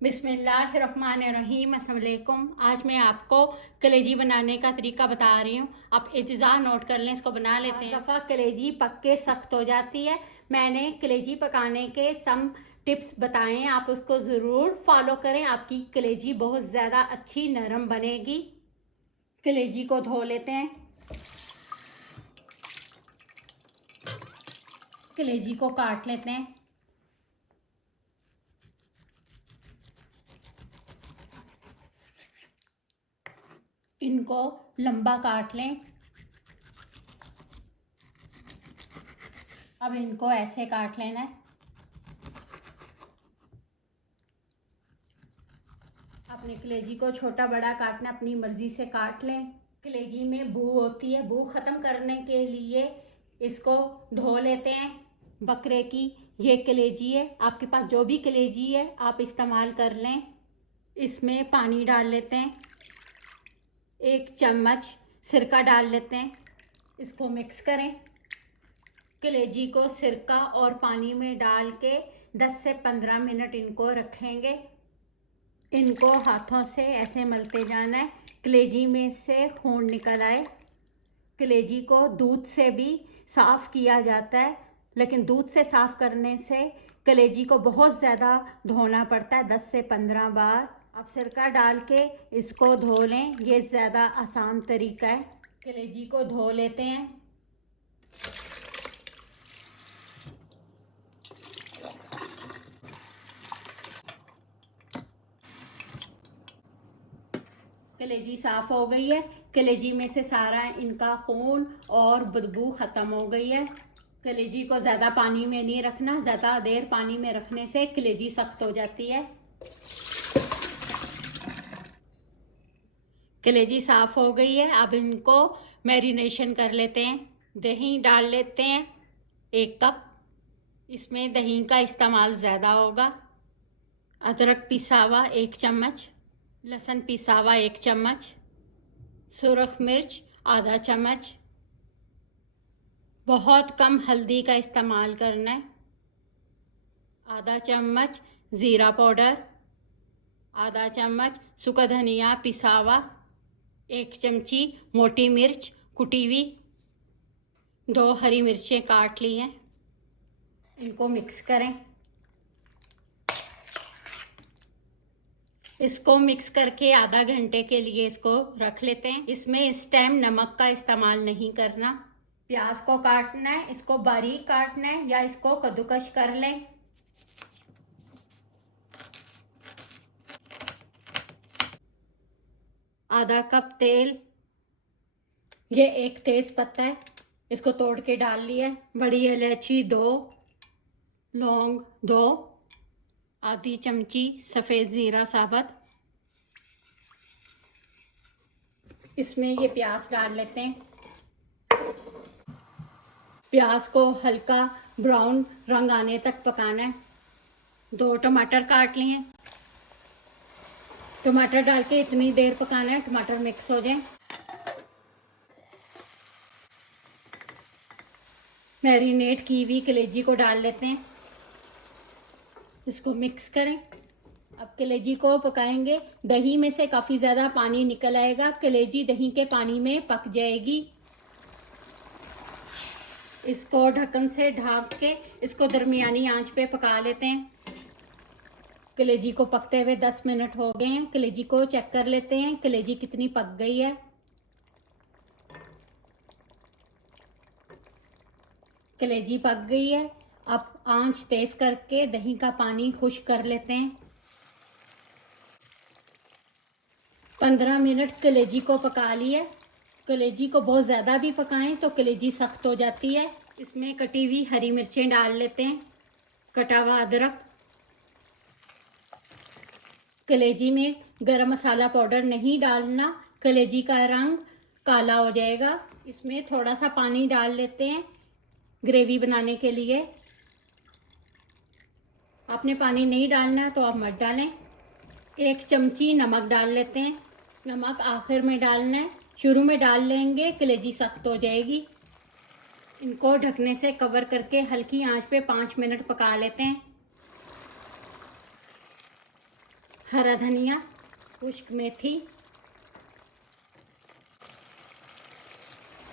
बिस्मिल्लाहिर्रहमानिर्रहीम। अस्सलाम वालेकुम। आज मैं आपको कलेजी बनाने का तरीका बता रही हूँ। आप इज्ज़ा नोट कर लें, इसको बना लेते हैं। दफ़ा कलेजी पक के सख्त हो जाती है। मैंने कलेजी पकाने के सम टिप्स बताए हैं, आप उसको ज़रूर फॉलो करें। आपकी कलेजी बहुत ज़्यादा अच्छी नरम बनेगी। कलेजी को धो लेते हैं। कलेजी को काट लेते हैं। इनको लंबा काट लें। अब इनको ऐसे काट लेना है। अपने कलेजी को छोटा बड़ा काटना अपनी मर्जी से काट लें। कलेजी में बू होती है, बू ख़त्म करने के लिए इसको धो लेते हैं। बकरे की ये कलेजी है, आपके पास जो भी कलेजी है आप इस्तेमाल कर लें। इसमें पानी डाल लेते हैं। 1 चम्मच सिरका डाल लेते हैं। इसको मिक्स करें। कलेजी को सिरका और पानी में डाल के 10 से 15 मिनट इनको रखेंगे। इनको हाथों से ऐसे मलते जाना है, कलेजी में से खून निकल आए। कलेजी को दूध से भी साफ़ किया जाता है, लेकिन दूध से साफ़ करने से कलेजी को बहुत ज़्यादा धोना पड़ता है, 10 से 15 बार। अब सिरका डाल के इसको धो लें, ये ज़्यादा आसान तरीका है। कलेजी को धो लेते हैं। कलेजी साफ़ हो गई है। कलेजी में से सारा इनका खून और बदबू ख़त्म हो गई है। कलेजी को ज़्यादा पानी में नहीं रखना, ज़्यादा देर पानी में रखने से कलेजी सख्त हो जाती है। कलेजी साफ़ हो गई है। अब इनको मैरिनेशन कर लेते हैं। दही डाल लेते हैं 1 कप। इसमें दही का इस्तेमाल ज़्यादा होगा। अदरक पिसा हुआ 1 चम्मच, लहसुन पिसा हुआ 1 चम्मच, सुरख मिर्च आधा चम्मच। बहुत कम हल्दी का इस्तेमाल करना है। आधा चम्मच ज़ीरा पाउडर, आधा चम्मच सूखा धनिया पिसा हुआ, 1 चमची मोटी मिर्च कुटी हुई, 2 हरी मिर्चें काट ली हैं। इनको मिक्स करें। इसको मिक्स करके आधा घंटे के लिए इसको रख लेते हैं। इसमें इस टाइम नमक का इस्तेमाल नहीं करना। प्याज को काटना है, इसको बारीक काटना है या इसको कद्दूकश कर लें। आधा कप तेल, ये 1 तेज पत्ता है, इसको तोड़ के डाल लिया। बड़ी इलायची 2, लौंग 2, आधी चमची सफ़ेद ज़ीरा साबुत। इसमें ये प्याज डाल लेते हैं। प्याज को हल्का ब्राउन रंग आने तक पकाना है। 2 टमाटर काट लिए हैं। टमाटर डाल के इतनी देर पकाना है टमाटर मिक्स हो जाए। मैरिनेट की हुई कलेजी को डाल लेते हैं। इसको मिक्स करें। अब कलेजी को पकाएंगे। दही में से काफ़ी ज़्यादा पानी निकल आएगा, कलेजी दही के पानी में पक जाएगी। इसको ढक्कन से ढक के इसको दरमियानी आंच पे पका लेते हैं। कलेजी को पकते हुए 10 मिनट हो गए हैं। कलेजी को चेक कर लेते हैं कलेजी कितनी पक गई है। कलेजी पक गई है। अब आंच तेज करके दही का पानी खुश्क कर लेते हैं। 15 मिनट कलेजी को पका लिया। कलेजी को बहुत ज़्यादा भी पकाएं तो कलेजी सख्त हो जाती है। इसमें कटी हुई हरी मिर्चें डाल लेते हैं, कटा हुआ अदरक। कलेजी में गरम मसाला पाउडर नहीं डालना, कलेजी का रंग काला हो जाएगा। इसमें थोड़ा सा पानी डाल लेते हैं ग्रेवी बनाने के लिए। आपने पानी नहीं डालना तो आप मत डालें। 1 चमची नमक डाल लेते हैं। नमक आखिर में डालना है, शुरू में डाल लेंगे कलेजी सख्त हो जाएगी। इनको ढकने से कवर करके हल्की आंच पे 5 मिनट पका लेते हैं। हरा धनिया, खुश्क मेथी।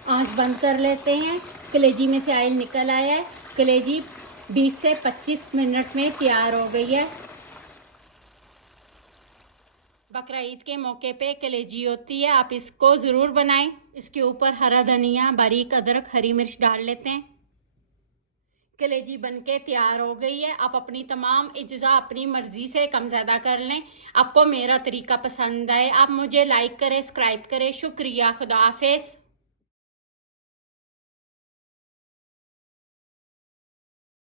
आंच बंद कर लेते हैं। कलेजी में से ऑयल निकल आया है। कलेजी 20 से 25 मिनट में तैयार हो गई है। बकरा ईद के मौके पे कलेजी होती है, आप इसको ज़रूर बनाएं। इसके ऊपर हरा धनिया, बारीक अदरक, हरी मिर्च डाल लेते हैं। कलेजी बनके तैयार हो गई है। आप अपनी तमाम इज्जा अपनी मर्ज़ी से कम ज़्यादा कर लें। आपको मेरा तरीका पसंद आए आप मुझे लाइक करें, सब्सक्राइब करें। शुक्रिया, खुदा हाफिज़।